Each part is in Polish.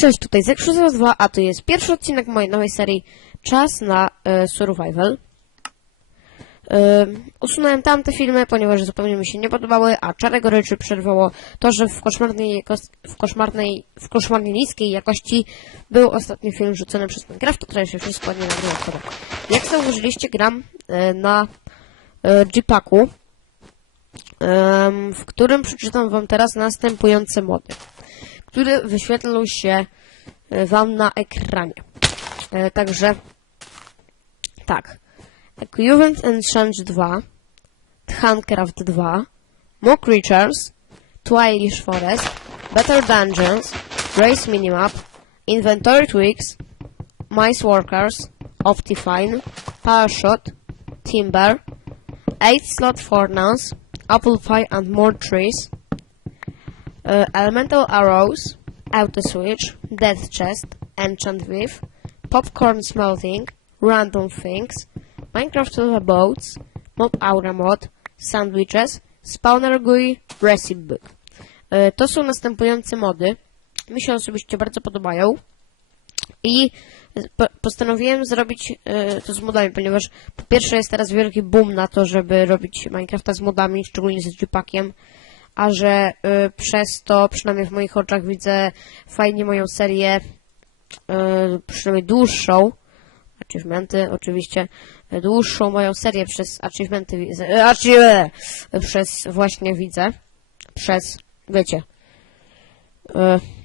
Cześć, tutaj Zek602, a to jest pierwszy odcinek mojej nowej serii Czas na e, Survival. E, usunąłem tamte filmy, ponieważ zupełnie mi się nie podobały, a czarę goryczy przerwało to, że w koszmarnej, w koszmarnej, w koszmarnie niskiej jakości był ostatni film rzucony przez Minecraft, które się wszystko nie nagrywa. Jak zauważyliście, gram e, na e, Jeepaku, em, w którym przeczytam wam teraz następujące mody które wyświetlą się e, Wam na ekranie. E, Także tak. Equivalent Enchant 2, Thancraft 2, More Creatures, Twilish Forest, Better Dungeons, Race Minimap, Inventory Tweaks, Mice Workers, Optifine, Power Shot, Timber, 8 Slot Furnace, Apple Pie and More Trees, Elemental Arrows, Auto Switch, Death Chest, Enchant With, Popcorn Smoothing, Random Things, Minecraft Boats, Mob Aura Mod, Sandwiches, Spawner GUI, Recipe Book. E, To są następujące mody. Mi się osobiście bardzo podobają. I po- postanowiłem zrobić e, to z modami, ponieważ po pierwsze jest teraz wielki boom na to, żeby robić Minecrafta z modami, szczególnie z Jeepakiem a że y, przez to, przynajmniej w moich oczach, widzę fajnie moją serię, y, przynajmniej dłuższą, achievementy oczywiście, dłuższą moją serię przez achievementy przez właśnie widzę, przez, wiecie, y,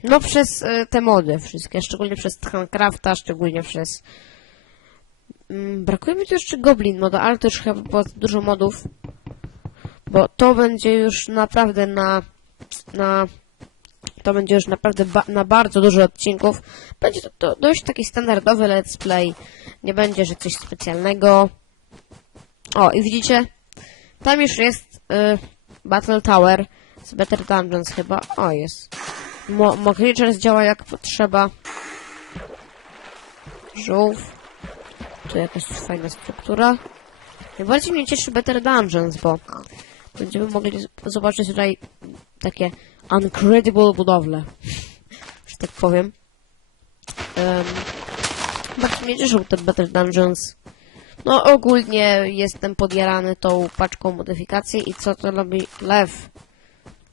no przez y, te mody wszystkie, szczególnie przez Thancrafta, szczególnie przez mm, brakuje mi tu jeszcze Goblin moda, ale to już chyba dużo modów, bo to będzie już naprawdę na, na to będzie już naprawdę ba na bardzo dużo odcinków. Będzie to, to dość taki standardowy let's play. Nie będzie, że coś specjalnego. O, i widzicie? Tam już jest y, Battle Tower z Better Dungeons chyba. O, jest. Mo, Mo Creatures działa jak potrzeba. Żółw. Tu jakaś fajna struktura. Najbardziej mnie cieszy Better Dungeons, bo będziemy mogli zobaczyć tutaj takie incredible budowle, że tak powiem. Um, bardzo mnie cieszą te Better Dungeons. No ogólnie jestem podjarany tą paczką modyfikacji i co to robi lew.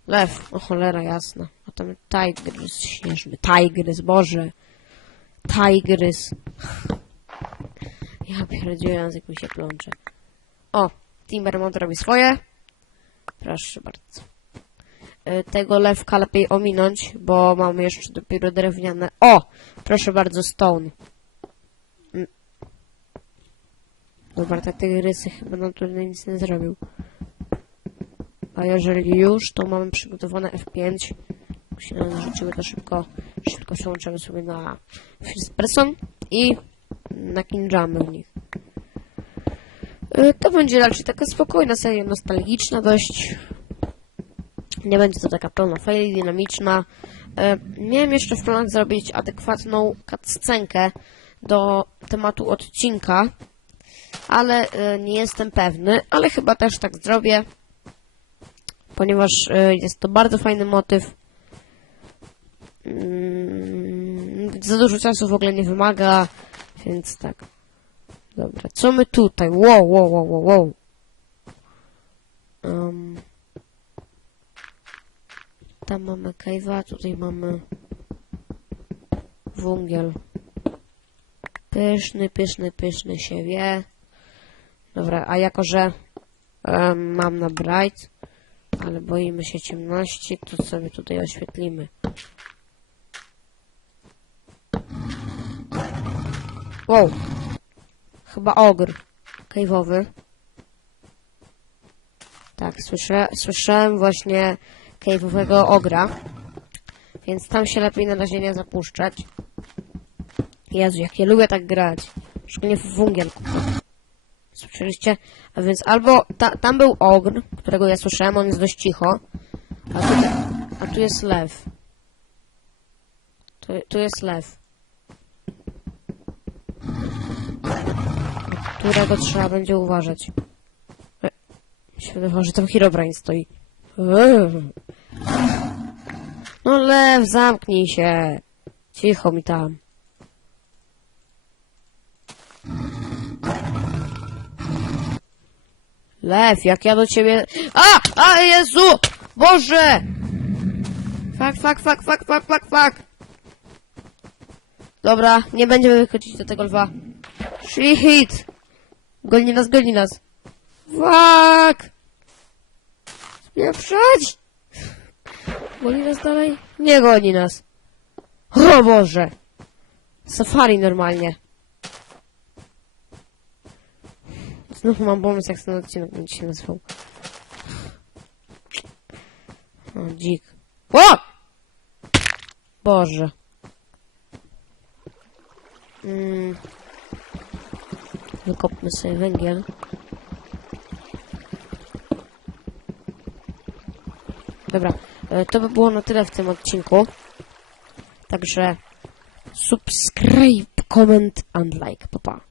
Lew, o cholera jasna. A tam tigrys śnieżny, tigrys, boże. Tigrys. Ja pierdzielę, język mi się plącze. O, Timbermont robi swoje. Proszę bardzo. Y, Tego lewka lepiej ominąć, bo mamy jeszcze dopiero drewniane. O! Proszę bardzo, stone. Mm. Dobra, te tygrysy chyba nam tu nic nie zrobił. A jeżeli już, to mamy przygotowane F5. Jak to szybko, szybko przełączymy sobie na first person i nakinżamy w nich. Y, To będzie raczej taka spokojna seria, nostalgiczna dość. Nie będzie to taka pełna faili, dynamiczna. Y, Miałem jeszcze w planach zrobić adekwatną cutscenkę do tematu odcinka, ale y, nie jestem pewny, ale chyba też tak zrobię, ponieważ jest to bardzo fajny motyw. Mm, Za dużo czasu w ogóle nie wymaga, więc tak. Dobra, co my tutaj? Wow, wow, wow, wow, wow. Um, tam mamy cave'a, tutaj mamy węgiel. Pyszny, pyszny, pyszny się wie. Dobra, a jako, że em, mam na bright, ale boimy się ciemności, to sobie tutaj oświetlimy. Wow. Chyba ogr cave'owy. Tak, słyszę, słyszałem właśnie cave'owego ogra. Więc tam się lepiej na razie nie zapuszczać. Jezu, jak ja lubię tak grać. Szczególnie w węgielku. Słyszeliście? A więc albo ta, tam był ogr, którego ja słyszałem, on jest dość cicho. A tu, a tu jest lew. Tu, tu jest lew. Którego trzeba będzie uważać. Mi się wydawało, że tam Herobrine stoi. No lew, zamknij się. Cicho mi tam. Lew, jak ja do ciebie... A! A, Jezu! Boże! Fuck, fuck, fuck, fuck, fuck, fuck, fuck. Dobra, nie będziemy wychodzić do tego lwa. Shit! Goni nas, goni nas. Fuck! Spieprzać! Goni nas dalej? Nie goni nas. O Boże! Safari normalnie. Znów mam pomysł, jak ten odcinek będzie się nazywał. O, dzik. O! Boże. Mm. Wykopmy sobie węgiel. Dobra, e, to by było na tyle w tym odcinku. Także subscribe, comment and like.